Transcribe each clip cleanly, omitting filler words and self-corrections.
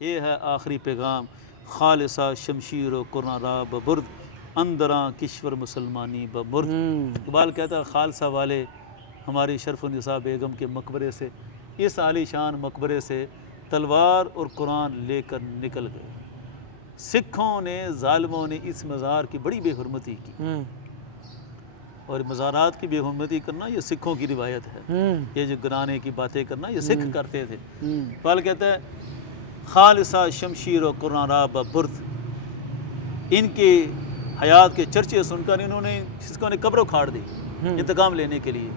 یہ ہے آخری پیغام، خالصہ شمشیر و قرآن را ببرد، اندراں کشور مسلمانی بمرد۔ اقبال کہتا ہے خالصہ والے ہماری شرف النساء بیگم کے مقبرے سے، اس عالی شان مقبرے سے تلوار اور قرآن لے کر نکل گئے۔ سکھوں نے، ظالموں نے اس مزار کی بڑی بے حرمتی کی، اور مزارات کی بے حرمتی کرنا یہ سکھوں کی روایت ہے۔ یہ جو گرانے کی باتیں کرنا یہ سکھ کرتے تھے۔ اقبال کہتا ہے خالصہ شمشیر و قرآن را ببرد، ان کے حیات کے چرچے سن کر انہوں نے سکھوں نے قبر اکھاڑ دی انتقام لینے کے لیے۔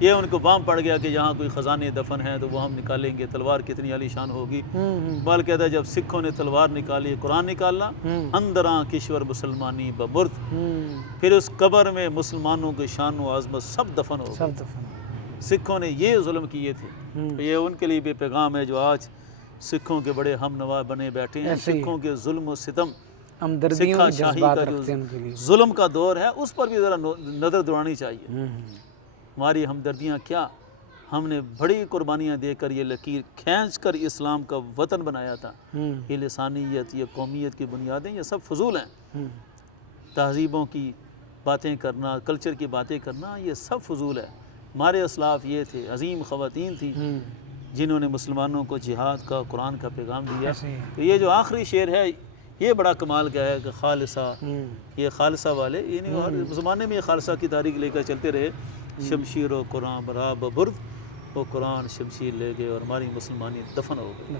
یہ ان کو وہم پڑ گیا کہ یہاں کوئی خزانے دفن ہیں تو وہ ہم نکالیں گے، تلوار کتنی عالی شان ہوگی۔ اقبال کہتا ہے جب سکھوں نے تلوار نکالی، قرآن نکالا، اندراں کشور مسلمانی بمرد، پھر اس قبر میں مسلمانوں کے شان و عظمت سب دفن ہو گئے۔ سکھوں نے یہ ظلم کیے تھے، یہ ان کے لیے بھی پیغام ہے جو آج سکھوں کے بڑے ہم نوا بنے بیٹھے ہیں۔ سکھوں کے ظلم و ستم، سکھا شاہی کا جو ظلم کا دور ہے اس پر بھی ذرا نظر دوڑانی چاہیے۔ ہماری ہمدردیاں کیا، ہم نے بڑی قربانیاں دے کر یہ لکیر کھینچ کر اسلام کا وطن بنایا تھا۔ یہ لسانیت، یہ قومیت کی بنیادیں یہ سب فضول ہیں۔ تہذیبوں کی باتیں کرنا، کلچر کی باتیں کرنا یہ سب فضول ہے۔ ہمارے اسلاف یہ تھے، عظیم خواتین تھیں جنہوں نے مسلمانوں کو جہاد کا، قرآن کا پیغام دیا۔ تو یہ جو آخری شعر ہے یہ بڑا کمال کا ہے کہ خالصہ، یہ خالصہ والے یعنی ہر زمانے میں یہ خالصہ کی تاریخ لے کر چلتے رہے۔ شمشیر و قرآن را ببرد، وہ قرآن شمشیر لے گئے اور ہماری مسلمانی دفن ہو گئی۔